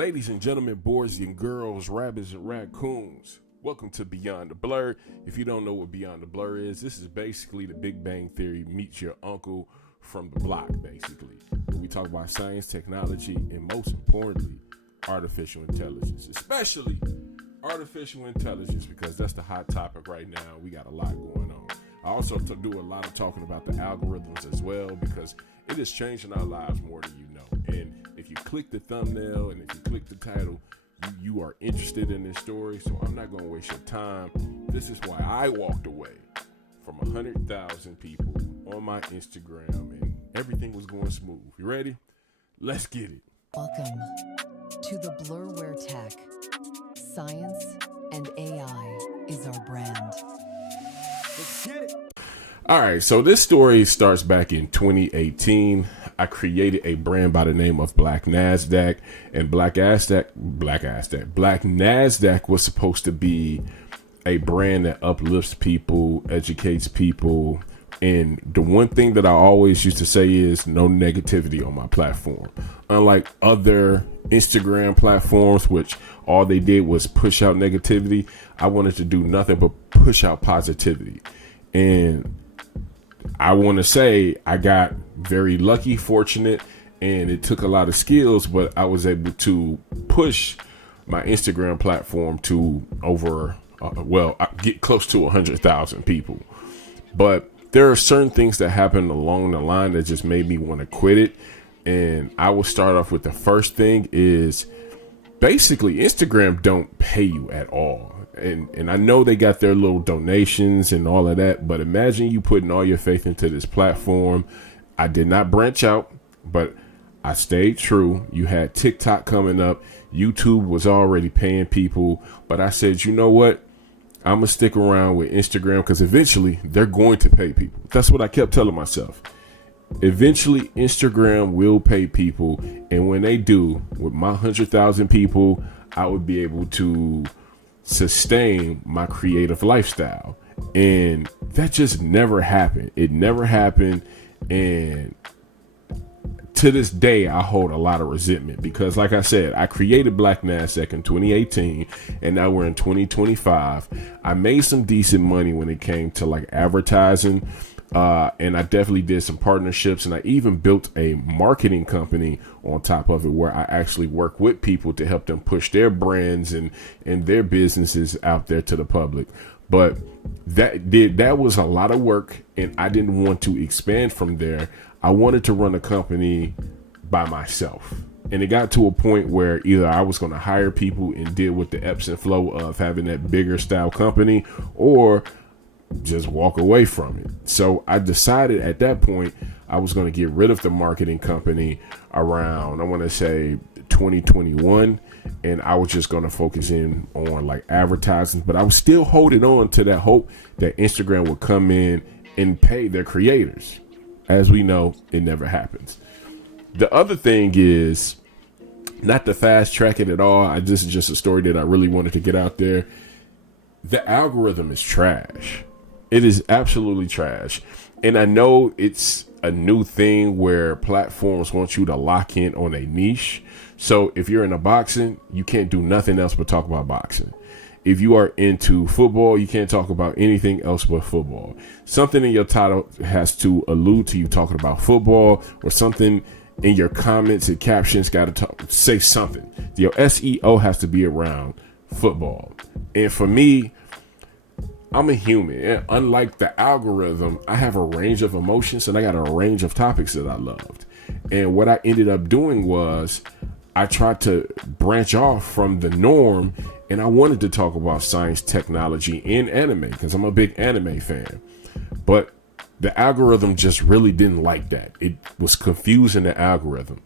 Ladies and gentlemen, boys and girls, rabbits and raccoons, welcome to Beyond the Blur. If you don't know what Beyond the Blur is, this is basically the Big Bang Theory meets your uncle from the block, basically. We talk about science, technology, and most importantly, artificial intelligence, especially artificial intelligence, because that's the hot topic right now. We got a lot going on. I also do a lot of talking about the algorithms as well, because it is changing our lives more than you know. And if you click the thumbnail and if you click the title, you are interested in this story. So I'm not going to waste your time. This is why I walked away from 100,000 people on my Instagram and everything was going smooth. You ready? Let's get it. Welcome to the Blur where tech, science, and AI is our brand. Let's get it. All right, so this story starts back in 2018. I created a brand by the name of Black Nasdaq, and Black Nasdaq was supposed to be a brand that uplifts people, educates people. And the one thing that I always used to say is no negativity on my platform. Unlike other Instagram platforms, which all they did was push out negativity, I wanted to do nothing but push out positivity. And I want to say I got very lucky, fortunate, and it took a lot of skills, but I was able to push my Instagram platform to get close to 100,000 people. But there are certain things that happened along the line that just made me want to quit it. And I will start off with the first thing is basically Instagram don't pay you at all. And I know they got their little donations and all of that, but imagine you putting all your faith into this platform. I did not branch out, but I stayed true. You had TikTok coming up. YouTube was already paying people, but I said, you know what? I'm going to stick around with Instagram because eventually they're going to pay people. That's what I kept telling myself. Eventually, Instagram will pay people. And when they do, with my 100,000 people, I would be able to sustain my creative lifestyle. And that just never happened. It never happened. And to this day, I hold a lot of resentment because, like I said, I created Black Nasdaq in 2018 and now we're in 2025. I made some decent money when it came to like advertising. And I definitely did some partnerships, and I even built a marketing company on top of it where I actually work with people to help them push their brands and their businesses out there to the public. But that was a lot of work, and I didn't want to expand from there. I wanted to run a company by myself. And it got to a point where either I was going to hire people and deal with the ebbs and flow of having that bigger style company, or just walk away from it. So I decided at that point I was going to get rid of the marketing company around, I want to say 2021, and I was just going to focus in on like advertising, but I was still holding on to that hope that Instagram would come in and pay their creators. As we know, it never happens. The other thing is not to fast track it at all. This is just a story that I really wanted to get out there. The algorithm is trash. It is absolutely trash. And I know it's a new thing where platforms want you to lock in on a niche. So if you're into boxing, you can't do nothing else but talk about boxing. If you are into football, you can't talk about anything else but football. Something in your title has to allude to you talking about football, or something in your comments and captions got to say something. Your SEO has to be around football. And for me, I'm a human, and unlike the algorithm, I have a range of emotions and I got a range of topics that I loved. And what I ended up doing was I tried to branch off from the norm, and I wanted to talk about science, technology, and anime because I'm a big anime fan. But the algorithm just really didn't like that. It was confusing the algorithm.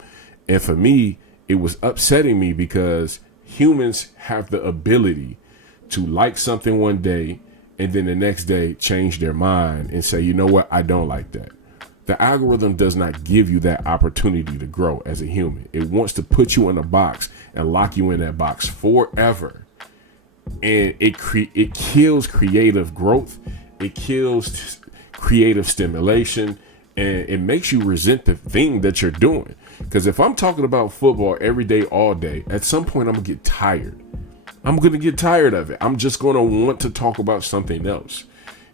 And for me, it was upsetting me because humans have the ability to like something one day and then the next day change their mind and say, you know what, I don't like that. The algorithm does not give you that opportunity to grow as a human. It wants to put you in a box and lock you in that box forever. And it kills creative growth. It kills creative stimulation, and it makes you resent the thing that you're doing. Because if I'm talking about football every day, all day, at some point I'm going to get tired. I'm going to get tired of it. I'm just going to want to talk about something else.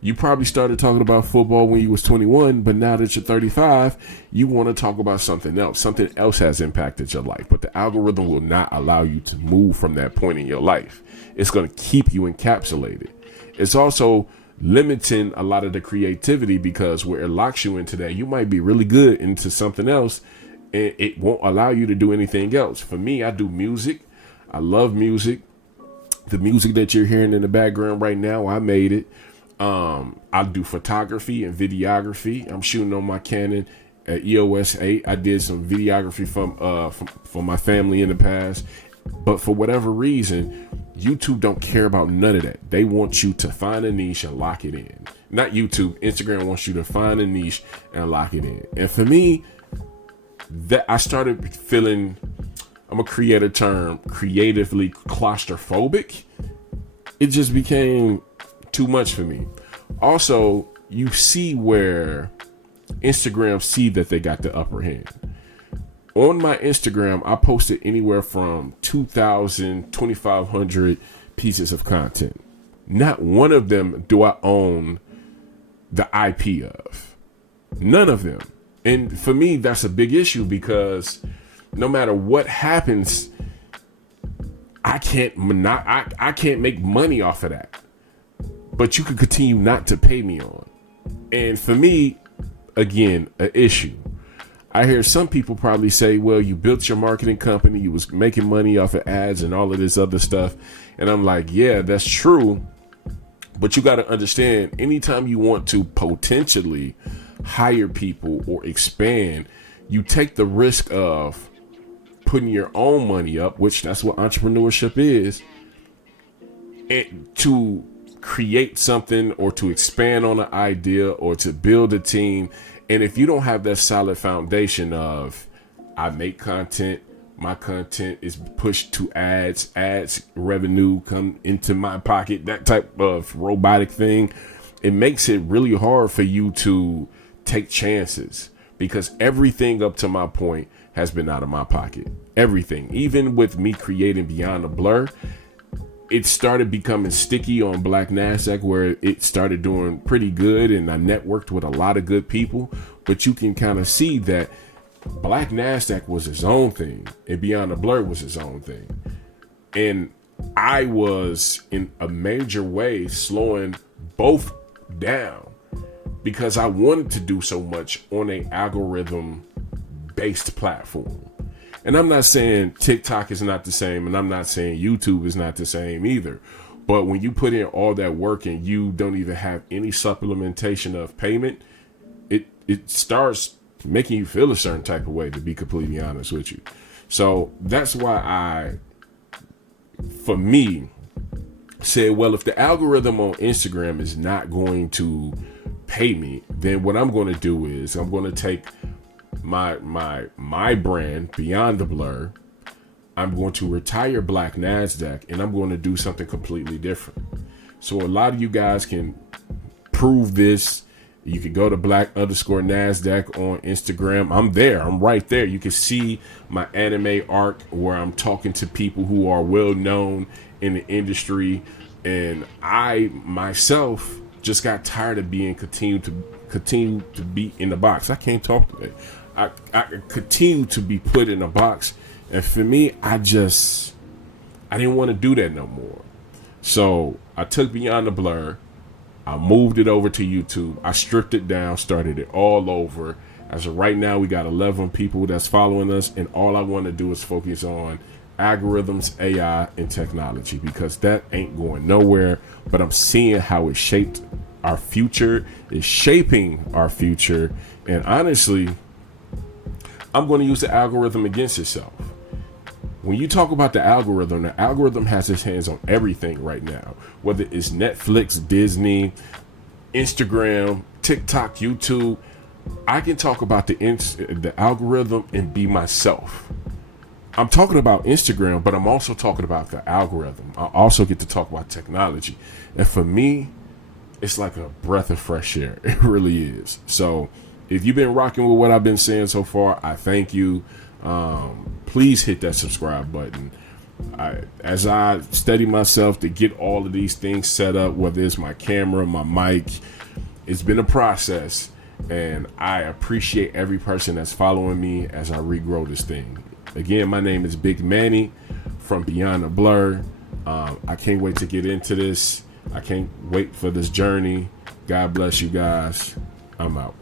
You probably started talking about football when you was 21, but now that you're 35, you want to talk about something else. Something else has impacted your life, but the algorithm will not allow you to move from that point in your life. It's going to keep you encapsulated. It's also limiting a lot of the creativity, because where it locks you into that, you might be really good into something else and it won't allow you to do anything else. For me, I do music. I love music. The music that you're hearing in the background right now, I made it. I do photography and videography. I'm shooting on my Canon EOS 8. I did some videography from my family in the past, but for whatever reason, YouTube don't care about none of that. They want you to find a niche and lock it in. Not YouTube, Instagram wants you to find a niche and lock it in. And for me, that I started feeling, I'm gonna create a term, creatively claustrophobic. It just became too much for me. Also, you see where Instagram see that they got the upper hand. On my Instagram, I posted anywhere from 2,000, 2,500 pieces of content. Not one of them do I own the IP of. None of them. And for me, that's a big issue, because no matter what happens, I can't make money off of that. But you can continue not to pay me on. And for me, again, an issue. I hear some people probably say, well, you built your marketing company, you was making money off of ads and all of this other stuff. And I'm like, yeah, that's true. But you got to understand, anytime you want to potentially hire people or expand, you take the risk of putting your own money up, which that's what entrepreneurship is, and to create something or to expand on an idea or to build a team. And if you don't have that solid foundation of, I make content, my content is pushed to ads revenue come into my pocket, that type of robotic thing, it makes it really hard for you to take chances, because everything up to my point has been out of my pocket. Everything, even with me creating Beyond the Blur, it started becoming sticky on Black NASDAQ, where it started doing pretty good, and I networked with a lot of good people. But you can kind of see that Black NASDAQ was his own thing, and Beyond the Blur was his own thing. And I was in a major way slowing both down, because I wanted to do so much on an algorithm-based platform. And I'm not saying TikTok is not the same, and I'm not saying YouTube is not the same either. But when you put in all that work and you don't even have any supplementation of payment, it starts making you feel a certain type of way, to be completely honest with you. So that's why for me, said, well, if the algorithm on Instagram is not going to pay me, then what I'm going to do is I'm going to take my brand Beyond the Blur, I'm going to retire Black NASDAQ, and I'm going to do something completely different. So a lot of you guys can prove this. You can go to Black_NASDAQ on Instagram. I'm there. I'm right there. You can see my anime arc where I'm talking to people who are well known in the industry. And I myself just got tired of being continue to be in the box. I can't talk today. I continue to be put in a box. And for me, I didn't want to do that no more. So I took Beyond the Blur. I moved it over to YouTube. I stripped it down, started it all over. As of right now, we got 11 people that's following us. And all I want to do is focus on algorithms, AI, and technology, because that ain't going nowhere. But I'm seeing how it shaped our future. It's shaping our future. And honestly, I'm going to use the algorithm against itself. When you talk about the algorithm has its hands on everything right now, whether it's Netflix, Disney, Instagram, TikTok, YouTube. I can talk about the algorithm and be myself. I'm talking about Instagram, but I'm also talking about the algorithm. I also get to talk about technology. And for me, it's like a breath of fresh air. It really is. So if you've been rocking with what I've been saying so far, I thank you. Please hit that subscribe button. As I study myself to get all of these things set up, whether it's my camera, my mic, it's been a process, and I appreciate every person that's following me as I regrow this thing. Again, my name is Big Manny from Beyond the Blur. I can't wait to get into this. I can't wait for this journey. God bless you guys. I'm out.